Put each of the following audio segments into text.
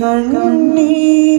കണ്ണീരാൽ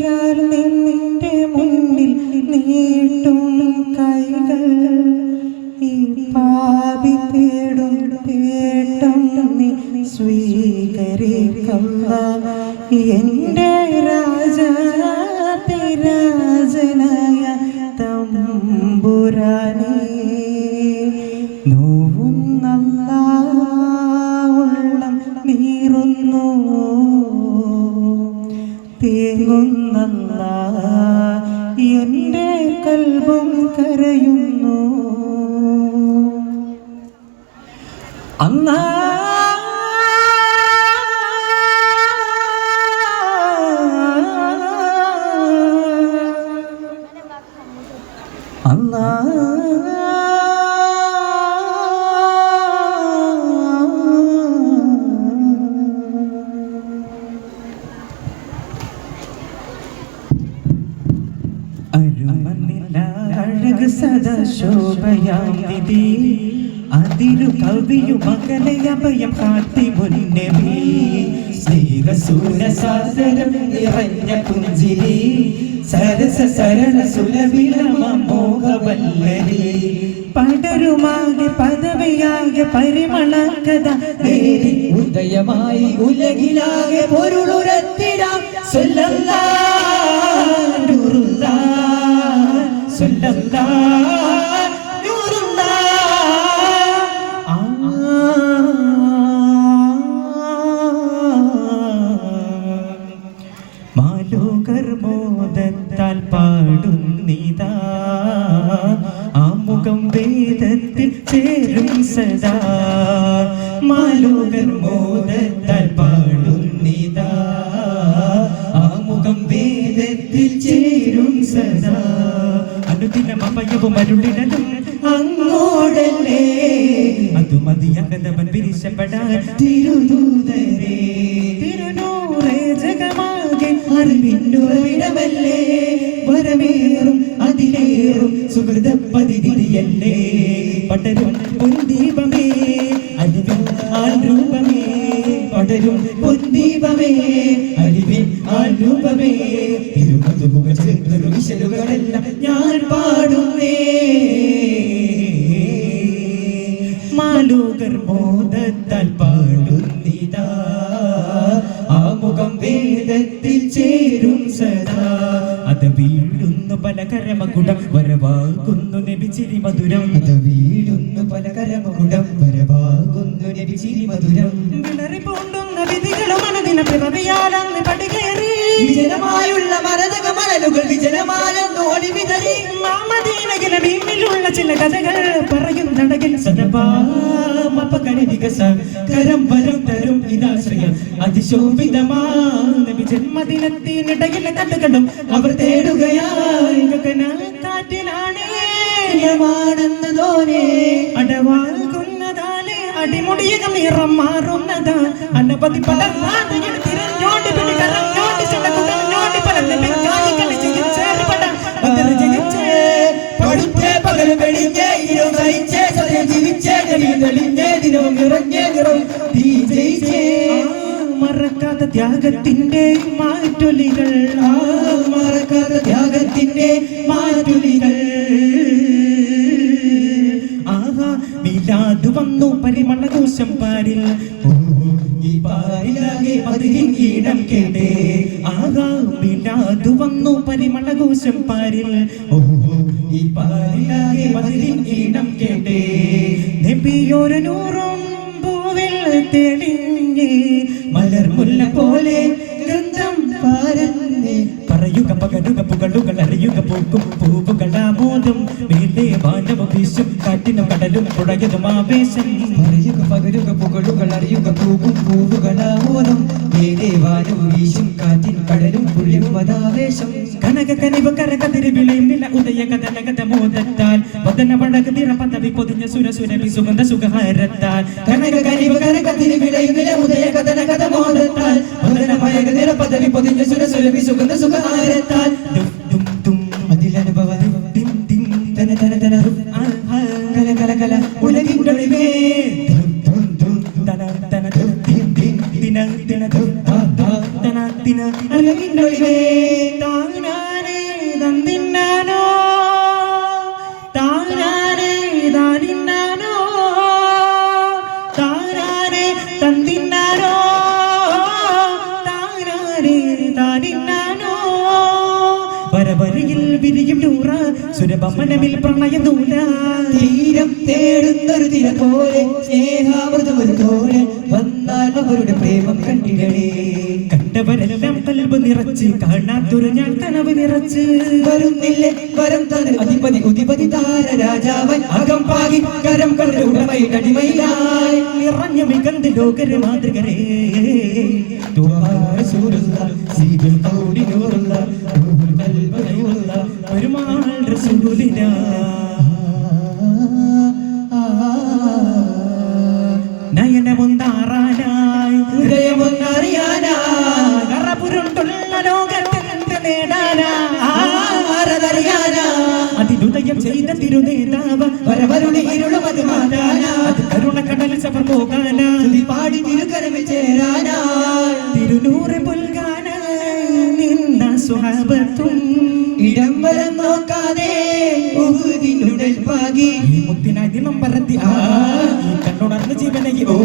സദാ ശോഭയാം നിധി അതിരു കവിയു മകനെ അഭയം കാത്തി മുന്നവി സ്നേഹസൂര സാദരം നിറഞ്ഞ പുഞ്ചിരി. സരസ സരള സുലഭിലമ മോഹവല്ലരി. പടരുമാകെ പദവിയാകെ പരിമളക്കഥ. നേരി ഉദയമായി ഉലകിലാകെ പൊരുളുരത്തിരാ സല്ലല്ലാ സല്ലല്ലാ അറിവിന്നുറവിടമല്ലേ വരമേറും അതിലേറും സുഹൃത പതിരിയല്ലേ പടരും പൊന്തീപമേ ആൾ രൂപമേ. പടരും പൊന്തീപമേ അറിവിൻ ആരൂപമേ തിരുമതുമുഖ ചേർത്തൊരു വിശലുകളെല്ലാം ഞാൻ പാടുന്നേ. മാലൂകർ മോദത്താൽ പാടുന്നിതാ വീഴുന്നു പല കരമകുടം വരവാകുന്നു നബിച്ചിരി മധുരം. അത് വീഴുന്നു പല കരമകുടം വരവാകുന്നു നബിച്ചിരി മധുരം. വിളറി പൂണ്ടുന്ന വിധികളും മനദിന പിറവിയാലന്ന് പടികേറി. വിജനമായുള്ള മരതക മണലുകൾ വിജനമാലെന്ന് ഓടി വിതറി. മാമദീനകില ഭീമിലുള്ള ചില കഥകൾ പറയുന്നടകിൽ സദപാമപകരികസ കരം വരം തരും ഇതാശ്രയം. അതിശോഭിതമാണ് ജന്മദിനത്തിനിടയിലെ കഥകളും അവർ തേടുകയായി കാറ്റിലാണേ പ്രിയമാണെന്ന് തോന്നേ. അടവാകുന്നതാണ് അടിമുടിയകം നിറം മാറുന്നതാ. അനവധി പലർന്നാണ് തിരഞ്ഞോണ്ട് പിടികറഞ്ഞോണ്ടി ത്യാഗത്തിന്റെ മാറ്റൊലികൾ. മറക്കാതെ ത്യാഗത്തിന്റെ മാറ്റൊലികൾ. ആഹാ മിലാദ് വന്നു പരിമളഘോഷം പാരിൽ. ഓ, ഈ പാരിലാകെ കീടം കേട്ടേ. ആഹാ മിലാദ് വന്നു പരിമളഘോഷം പാരിൽ. ഓ ഈ പാരിലാകെ മതിലിൻ കീടം കേട്ടേ. നബിയൊരു മലർമുല്ല പോലെ ഗന്ധം പാരന്നേ. പറയുക പകരുക പുകളുകൾ അറിയുക പൂക്കും പൂവുകളാമോദം മേലെ വാനവ വീശും കാറ്റിനും കടലും പുഴയതും ആവേശം. പറയുക പകരുക പുകളുകൾ അറിയുക പൂവും പൂവുകളാമോദം നേരെ വാനു വീശും കാറ്റിൻ കടലും പുഴയും വതാവേശം കനക കനിവ് കരകതിരി വിളയും നില ഉദയ കഥനകഥ മോദത്താൽ വദന വടക നിറ പദവി പൊതിഞ്ഞ സുര സുരവി സുഗന്ധ സുഖഹാരത്താൽ. കനക വിരിയും നൂറ സുരഭമനമിൽ പ്രണയനൂല തീരം തേടുന്നൊരു തിര പോലെ സ്നേഹാമൃതമൊരു തോലെ. വന്നാൽ അവരുടെ പ്രേമം കണ്ടിടണേ. കണ്ടവരെല്ലാം കൽബ് നിറച്ച് കാണാത്തൊരു ഞാൻ കനവ് നിറച്ച്. വരുന്നില്ലേ വരം തന അധിപതി ഉധിപതി താര രാജാവൻ. അകം പാകി കരം കൊണ്ട് ഉടമയുടെ അടിമയിലായി. നിറഞ്ഞ മികന്ത് ലോകര മാതൃകരേ. സൂര്യ പെരുമാൾ ഇടം വലം നോക്കാതെ ആ ജീവനകി ഓ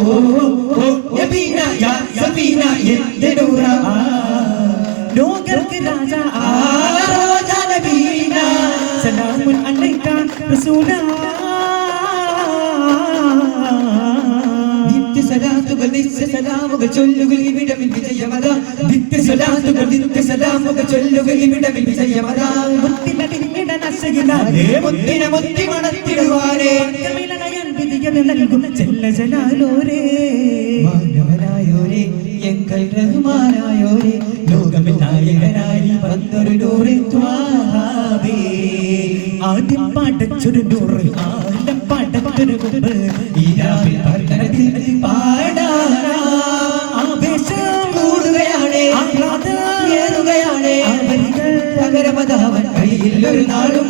നിത്യസലാമുകൾ ചൊല്ലുകൾ ഇവിടമിൽ വിജയമത. നിത്യസലാത്തുകൾ നിത്യസലാമുകൾ ചൊല്ലുകൾ ഇവിടമിൽ വിജയമത. മുത്തിനടിഞ്ഞിട നശയിലാലേ മുത്തിനെ മുത്തി മണത്തിടുവാനേ മുത്തമിളനയൻ വിധിയത് നൽകും ചെല്ല ജലാലോരേ മാനവനായോരേ എങ്കൽ റഹ്മാനായോരേ. ലോകമിൽ നായകനായി വന്നൊരു ഡോറി ത്വാഹാവേ. ആദ്യം പാട്ടച്ചൊരു ഡോറ് ആലം പാടത്തൊരു മുമ്പ്. ഈ രാവിൽ പർദ്ധനത്തിൽ പാടാനാ ഒരു നാളും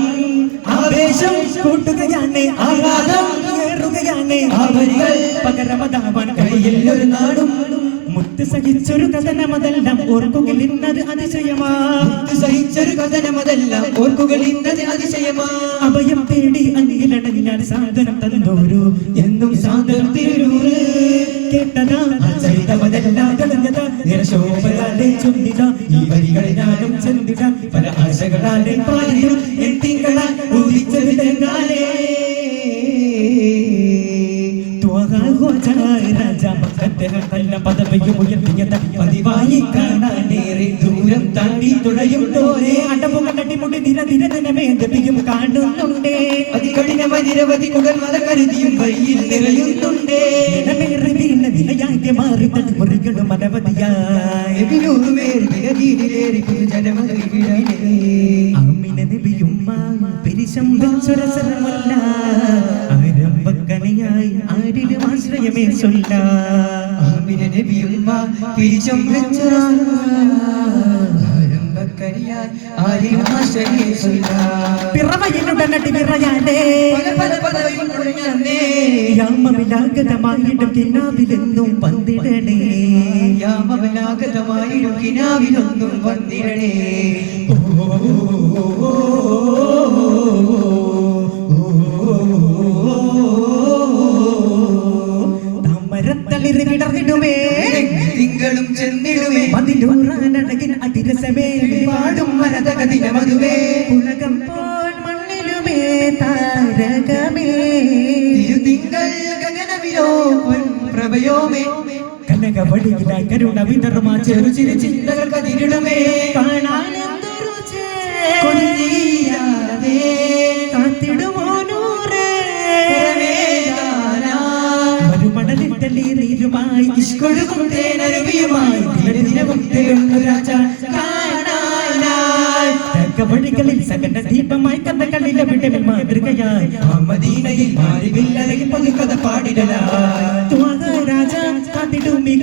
ആവേശം കൂട്ടുകയാണ് ആഹ്ലാദം ഏറുകയാണ് ആവരികൾ പകരമതാവാൻ കയ്യിൽ ഒരു നാടും മുത്ത് സഹിച്ചൊരു കഥനമതെല്ലാം ഓർക്കുകിൽ ഇന്നത് അതിശയമാ. സഹിച്ചൊരു കഥനമതെല്ലാം ഓർക്കുകൾ ഇന്നത് അതിശയമാ. അഭയം തേടി അങ്ങിലടഞ്ഞാൽ സാധനം തന്നോരു. എന്നും സാധനം തിരുനൂറ് കേട്ടതാ ചരിതമതെല്ലാം കളഞ്ഞതാ നിരശോഭയാലെ ചൊല്ലിത. ഈ വരികളിലാലും ചെന്നിത പല ആശകളാലെ പതിവായി കാണാനേറെ ദൂരം താണ്ടി തുഴയുണ്ടോരേ അടമുകടി നിര നിര ദിനമേന്തിയും കാണുന്നുണ്ടേ. അതികഠിനമ നിരവധി കുടൽ മത കരുതിയും വഴിയിൽ നിറയുന്നുണ്ടേ. നിലമേറി വീണ നിലയാകെ മാറി തടിമുറികളും അനവധിയായി. എവിനൂറുമേൽ വിരതിയിലേറി പുതുജനമത വിടലേ ആമിന നബിയും പിരിശം വെച്ചൊരസരമല്ല ആരംഭക്കണിയായി ആരിലും ആശ്രയമേ ചൊല്ല ആമിന നബിയുമ്മ പിരിച്ചും വെച്ചൊരാരംഭക്കരിയായി ആരും പന്തിടണേ ചൊല്ലാം പിറവയിലുടനടി വിറയാലേ പല പാടും മരതകതിന മധുവേ ഉലകം പോൽ മണ്ണിലുമേ താരകമേ തിരുതിങ്കൾ ഗഗനവിലോ പൊൻ പ്രഭയോമേ. കനകവടിയിലായി കരുണ ചെറു ചിന്തകൾ കതിരിടുമേ കാണാനെന്തൊരു കൊതിയാതെ കാത്തിടുമോ നൂറേ. പരമേതാനാ മരുമണലിൽ തള്ളീരുമായി ഇഷ്കൊഴുകും തേനരുവിയുമായി ദിനവും തേടുന്നു രാജ കാണാനായി തങ്കവഴികളിൽ സകല ദീപമായി കഥകളിലെ വിടവിൽ മാതൃകയായി. മദീനയിൽ രാജ കാത്തിടുമി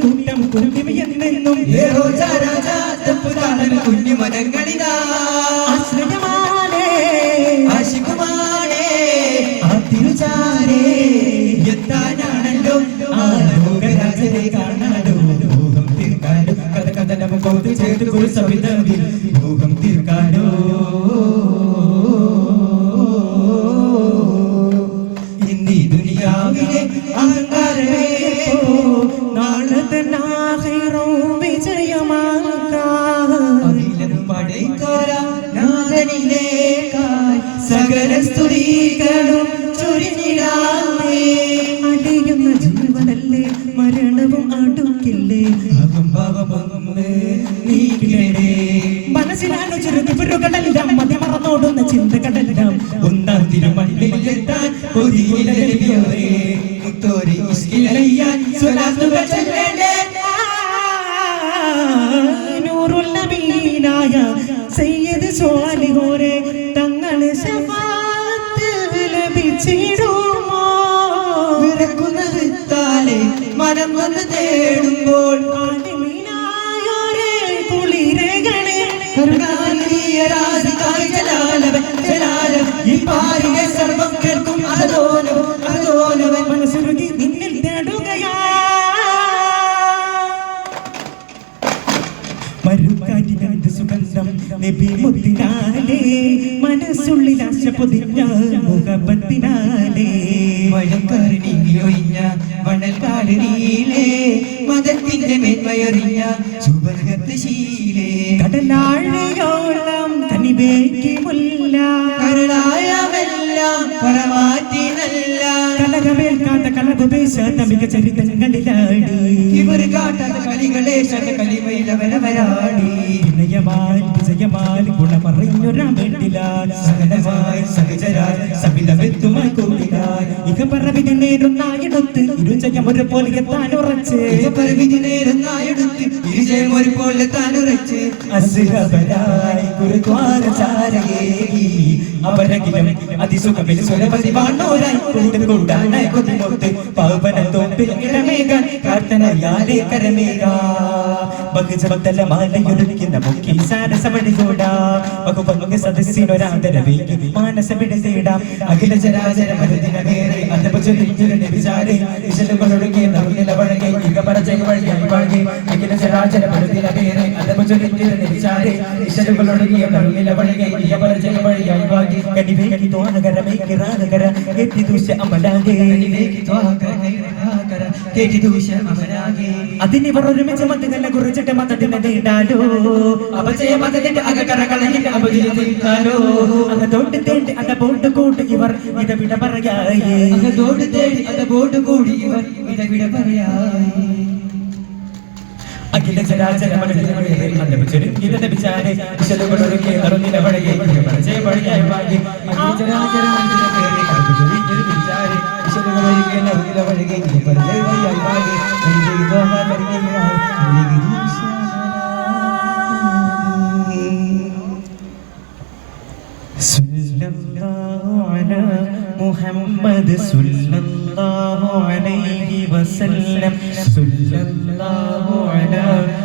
ഒരു ഇസ്കിലയ്യാൻ സ്വലാത്തു ചൊല്ലേണ്ടേ? മിക ചരിതങ്ങളിലാടി. ഇവർ കാട്ടാത്ത കളികളെ ശത കളിമയിലവരവരാടി വിനയമാൽ വിജയമാൽ ഗുണമറിഞ്ഞൊരാ വേണ്ടിലാൽ സകലമായി സഹചരാൽ സമിതമെത്തുമായി കൂടിനായി ഇക പറവിനെ നേരുന്നായെടുത്ത് ഇരുചയം ഒരു പോലെ എത്താൻ ഉറച്ച് പരിമിതി നേരുന്നായെടുത്ത് ഇരുജയം ഒരു പോലെ താനുറച്ച് അസുഖപരായി ഗുരുദ്വാരചാരയേകി അവരകിലും അതിസുഖമിൽ സുലഭതി വാണോരായി കൂട്ടുകൂടാനായി കൊതിമൊത്ത് പാവന തോപ്പിൽ ഇടമേകാൻ പ്രാർത്ഥനയാലേ കരമേക ബഹുജമത്തല മാലയൊരുക്കുന്ന മുഖ്യ സാരസമണികൂടാ ബഹുപങ്ക സദസ്സിനൊരാദരവേകി മാനസമിട തേടാം. അഖില ചരാചര മരുദിന വേറെ അന്തപുജലിഞ്ചിരനെ വിചാരെ. ഇശലുകളൊടുങ്ങിയ നറുനില വഴങ്ങി ഇക പരജയ വഴിയായി വഴങ്ങി അഖില ചരാചര മരുദിന വേറെ അന്തപുജലിഞ്ചിരനെ വിചാരെ. ഇശലുകളൊടുങ്ങിയ നറുനില വഴങ്ങി ഇക പരജയ വഴിയായി വഴങ്ങി കടിവേകി തോണകരമേ കിറാകര എത്തി ദൂഷ്യ അമലാകെ. അതിനിവർ ഒരുമിച്ച് മത്തുകല്ല കുറിച്ചിട്ട് മതത്തിനെ നീണ്ടാലോ അപജയ മതത്തിന്റെ അകക്കറ കളഞ്ഞിട്ട് അപജയിക്കാലോ അകത്തോട്ട് തേണ്ടി അക ബോട്ട് കൂട്ടി ഇവർ ഇത് വിട പറയായേ. അകത്തോട് തേടി അത് ബോട്ട് കൂടി ഇവർ ഇടവിട പറയായി. അഖില വഴിക്കന ഉള്ള വഴികെ നീ പല്ലേ വയ്യാകെ എന്റെ ഇതോമാ കറിഞ്ഞാൽ മുഹമ്മദ് സുല്ലല്ലാഹു അലൈഹി വസല്ലം. സുല്ലല്ലാഹു അലൈഹി